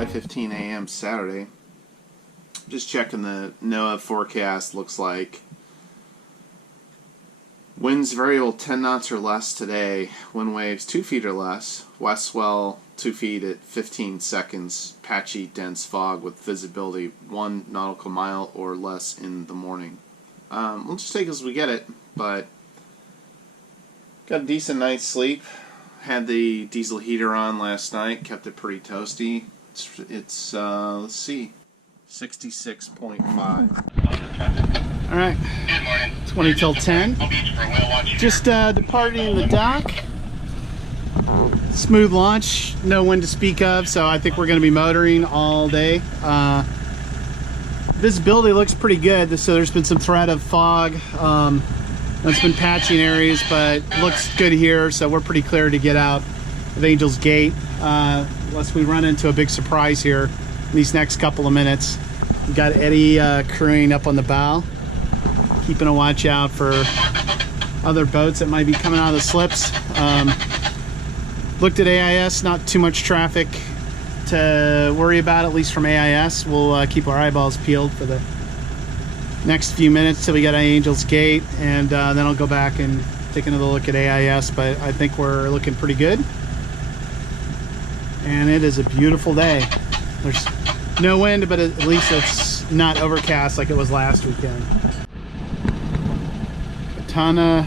5:15 a.m. Saturday. Just checking the NOAA forecast. Looks like winds variable 10 knots or less today. Wind waves 2 feet or less. West swell 2 feet at 15 seconds. Patchy, dense fog with visibility 1 nautical mile or less in the morning. We'll just take it as we get it, but got a decent night's sleep. Had the diesel heater on last night. Kept it pretty toasty. It's let's see, 66.5. All right, 20 till 10. Just departing the dock. Smooth launch, no wind to speak of, so I think we're going to be motoring all day. Visibility looks pretty good, so there's been some threat of fog. It's been patchy in areas, but looks good here, so we're pretty clear to get out of Angel's Gate, unless we run into a big surprise here in these next couple of minutes. We've got Eddie crewing up on the bow, keeping a watch out for other boats that might be coming out of the slips. Looked at AIS, not too much traffic to worry about, at least from AIS. We'll keep our eyeballs peeled for the next few minutes till we get to Angel's Gate, and then I'll go back and take another look at AIS, but I think we're looking pretty good. And it is a beautiful day. There's no wind, but at least it's not overcast like it was last weekend. Katana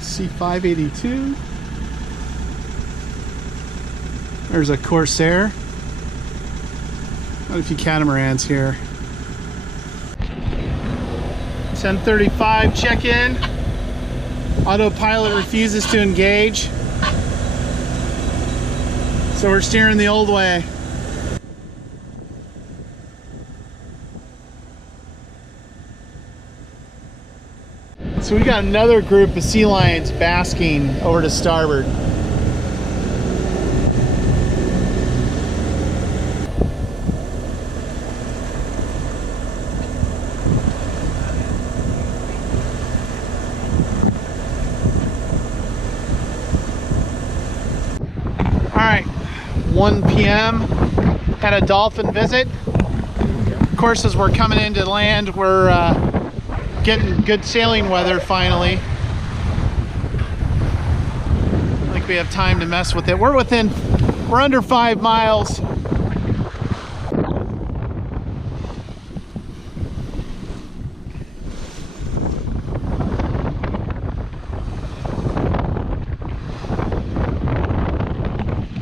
C582. There's a Corsair. Got a few catamarans here. 10:35 check-in. Autopilot refuses to engage, so we're steering the old way. So we got another group of sea lions basking over to starboard. All right, 1 p.m. had a dolphin visit. Of course, as we're coming into land, we're getting good sailing weather finally. I think we have time to mess with it. We're under 5 miles.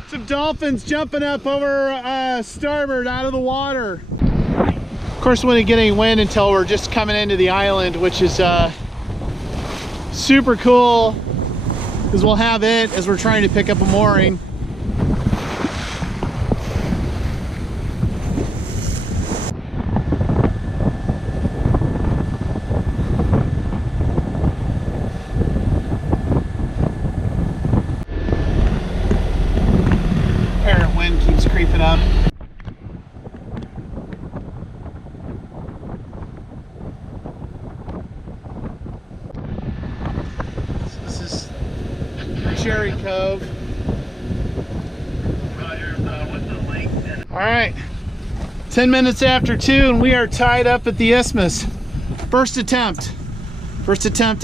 Some dolphins jumping up over starboard out of the water. Of course, we wouldn't get any wind until we're just coming into the island, which is super cool, because we'll have it as we're trying to pick up a mooring. Apparent wind keeps creeping up. Cherry Cove. All right, 10 minutes after 2 and we are tied up at the Isthmus. First attempt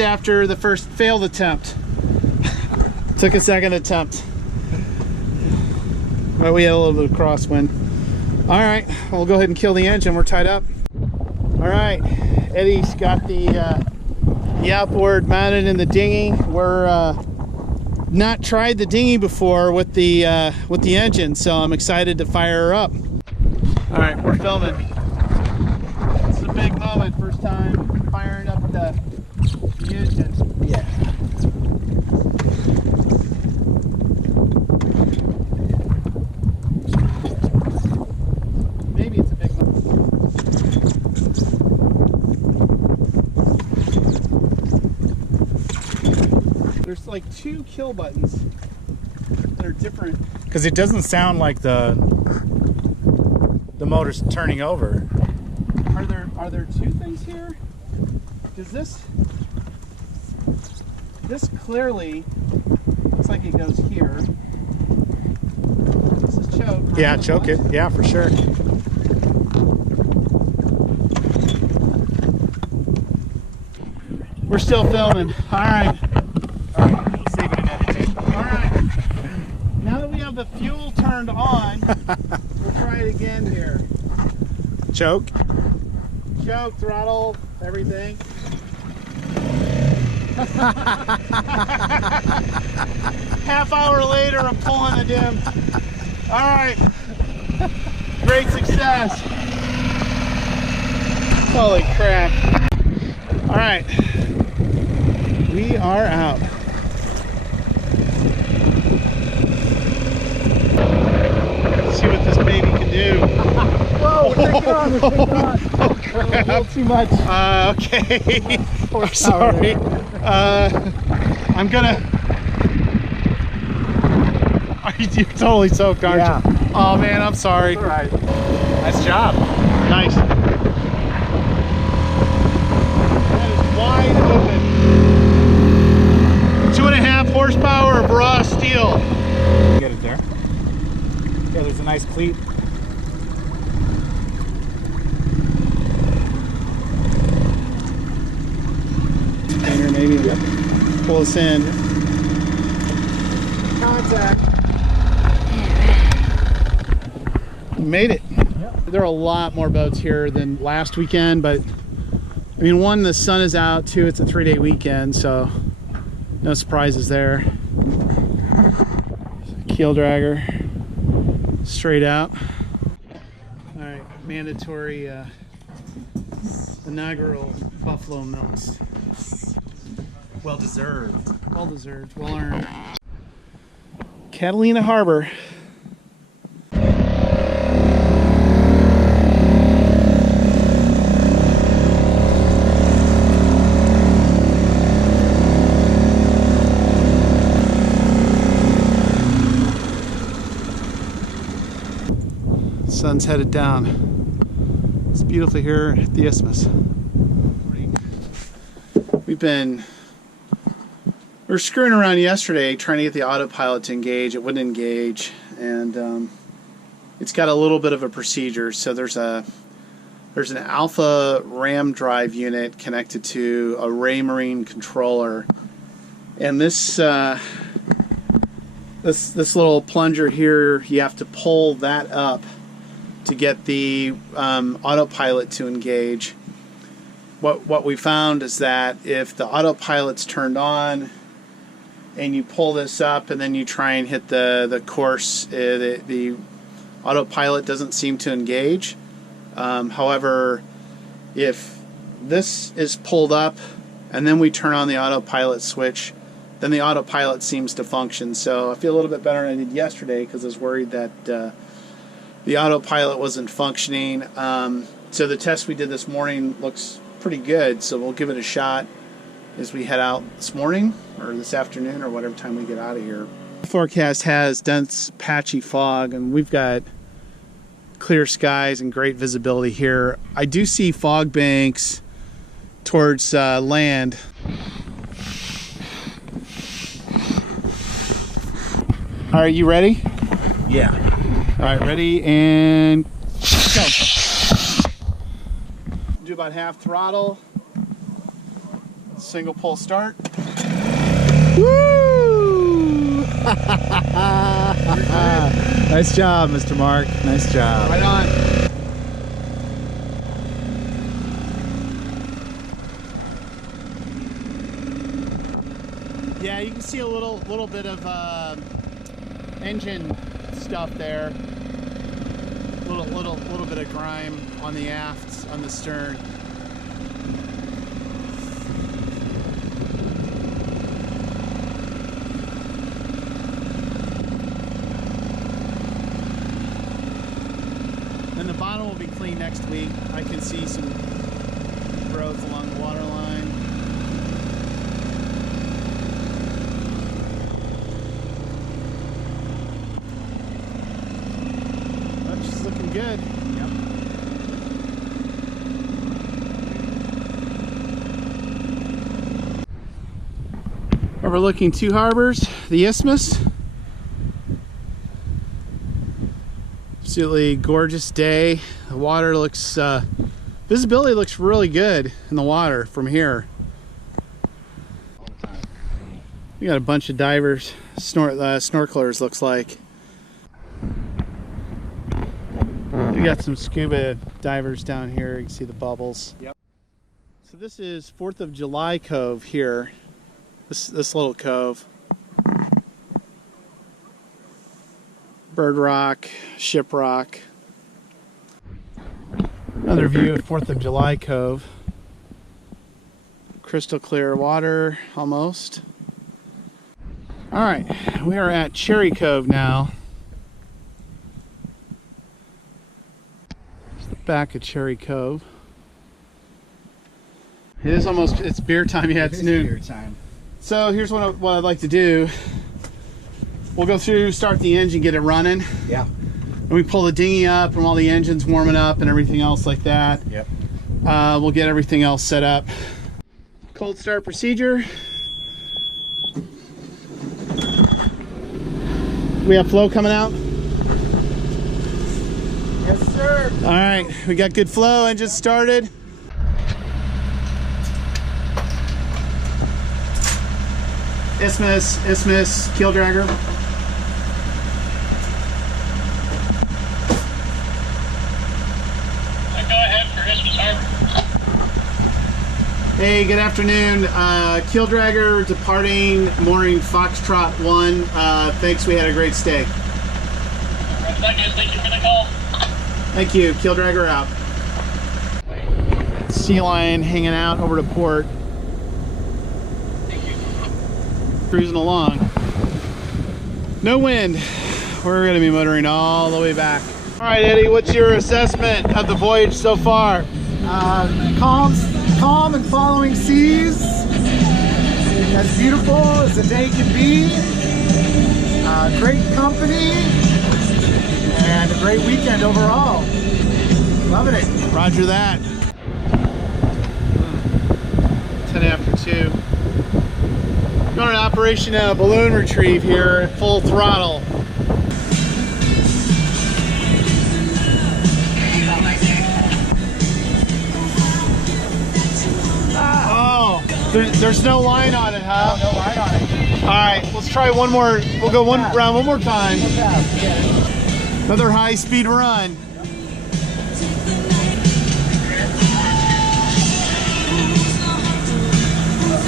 after the first failed attempt. Took a second attempt, but we had a little bit of crosswind. All right, we'll go ahead and kill the engine. We're tied up. All right, Eddie's got the outboard mounted in the dinghy. We're not tried the dinghy before with the engine, so I'm excited to fire her up. All right, we're filming. It's a big moment, first time firing up the engine. Yeah. Maybe it's a big moment. There's like 2 kill buttons that are different, because it doesn't sound like the motor's turning over. Are there 2 things here? Does this clearly looks like it goes here. This is choke. Right? Yeah, choke it. Yeah, for sure. We're still filming. All right. We'll save it in editing. All right. Now that we have the fuel turned on, we'll try it again here. Choke. Choke, throttle, everything. Half hour later, I'm pulling the dim. All right. Great success. Holy crap. All right. We are out. Let's see what this baby can do. Whoa, take it on. Oh, crap. A little too much. Okay. I'm sorry. I'm gonna. You're totally soaked, aren't Yeah. you? Oh man, I'm sorry. All right. Nice job. Nice. That is wide open. 2.5 horsepower of raw steel. Get it there. Yeah, there's a nice cleat. Here, maybe pull us in. Contact. We made it. Yep. There are a lot more boats here than last weekend, but I mean, one, the sun is out, two, it's a 3-day weekend, so no surprises there. Keeldragger, straight out. All right, mandatory inaugural buffalo milks. Well deserved. Well deserved, well earned. Catalina Harbor. Sun's headed down. It's beautiful here at the Isthmus. We were screwing around yesterday trying to get the autopilot to engage. It wouldn't engage, and it's got a little bit of a procedure. So there's an alpha RAM drive unit connected to a Raymarine controller, and this little plunger here, you have to pull that up to get the autopilot to engage. What we found is that if the autopilot's turned on and you pull this up and then you try and hit the course, the autopilot doesn't seem to engage. However, if this is pulled up and then we turn on the autopilot switch, then the autopilot seems to function. So I feel a little bit better than I did yesterday because I was worried that the autopilot wasn't functioning. So the test we did this morning looks pretty good, so we'll give it a shot as we head out this morning or this afternoon or whatever time we get out of here. The forecast has dense patchy fog, and we've got clear skies and great visibility here. I do see fog banks towards land. All right, you ready? Yeah. All right, ready and go. Do about half throttle. Single pull start. Woo! Nice job, Mr. Mark. Nice job. Right on. Yeah, you can see a little bit of engine stuff there. Little bit of grime on the aft, on the stern. Then the bottom will be clean next week. I can see some growth along the water line. That's looking good. Yep. Overlooking two harbors, the Isthmus Absolutely gorgeous day. The water looks, visibility looks really good in the water from here. We got a bunch of divers, snorkelers looks like. We got some scuba divers down here. You can see the bubbles. Yep. So this is 4th of July Cove here. This little cove. Bird rock, ship rock. Another view of 4th of July Cove. Crystal clear water, almost. All right, we are at Cherry Cove now. Back at Cherry Cove. It is almost, it's beer time. Yeah, it's noon. Beer time. So here's what I'd like to do. We'll go through, start the engine, get it running. Yeah. And we pull the dinghy up and while the engine's warming up and everything else like that. Yep. We'll get everything else set up. Cold start procedure. We have flow coming out? Yes, sir. All right, we got good flow, engine started. Isthmus, Keeldragger. Go ahead for Isthmus Harbor. Hey, good afternoon. Keeldragger departing, mooring Foxtrot 1. Thanks, we had a great stay. Thank you for the call. Thank you, Keeldragger out. Sea lion hanging out over to port. Cruising along. No wind. We're going to be motoring all the way back. All right, Eddie, what's your assessment of the voyage so far? Calm and following seas. As beautiful as a day can be. Great company. And a great weekend overall. Loving it. Roger that. 10 after 2. Going on Operation Balloon Retrieve here at full throttle. Oh, there's no line on it, huh? No line on it. All right, let's try one more. We'll go one round one more time. Another high-speed run.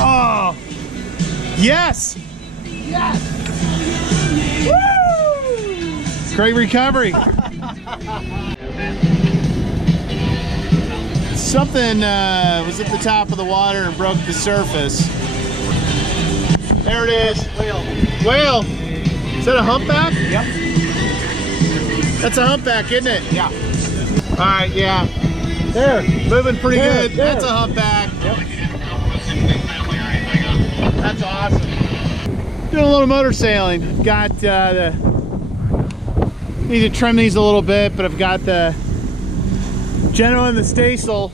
Oh, yes! Yes! Woo! Great recovery. Something was at the top of the water and broke the surface. There it is. Whale. Whale. Is that a humpback? Yep. That's a humpback, isn't it? Yeah. All right, yeah. There. Moving pretty There, good. there. That's a humpback. Yep. That's awesome. Doing a little motor sailing. Got need to trim these a little bit, but I've got the general and the staysail.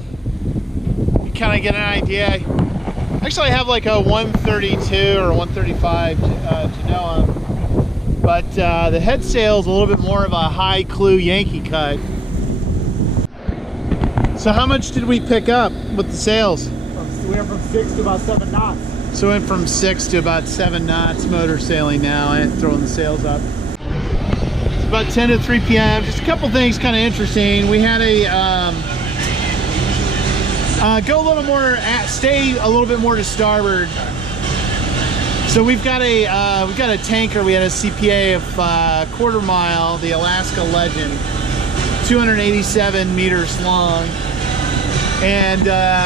You kind of get an idea. Actually, I have like a 132 or 135 Genoa, but the head sail is a little bit more of a high clue Yankee cut. So how much did we pick up with the sails? We went from 6 to about 7 knots. So we went from 6 to about 7 knots motor sailing now and throwing the sails up. It's about 10 to 3 p.m. Just a couple things kind of interesting. We had a go a little more, stay a little bit more to starboard. So we've got a tanker. We had a CPA of quarter mile, the Alaska Legend, 287 meters long. And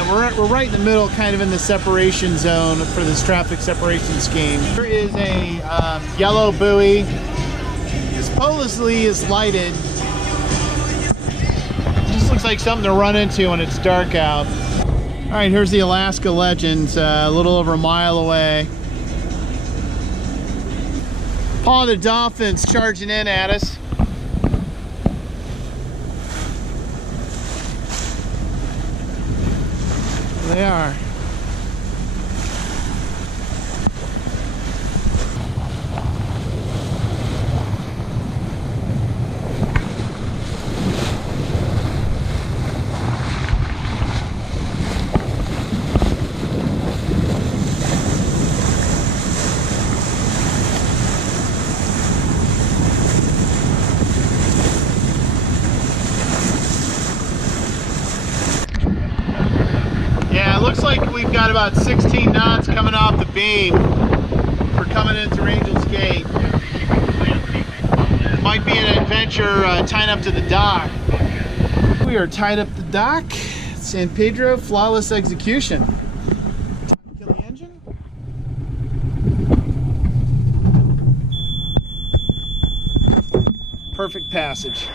we're right in the middle, kind of in the separation zone for this traffic separation scheme. There is a yellow buoy. Supposedly is lighted. Just looks like something to run into when it's dark out. All right, here's the Alaska Legend, a little over a mile away. Paul the dolphins charging in at us. They are. about 16 knots coming off the beam for coming into Angel's Gate. Might be an adventure tying up to the dock. We are tied up the dock. San Pedro, flawless execution. Kill the engine. Perfect passage.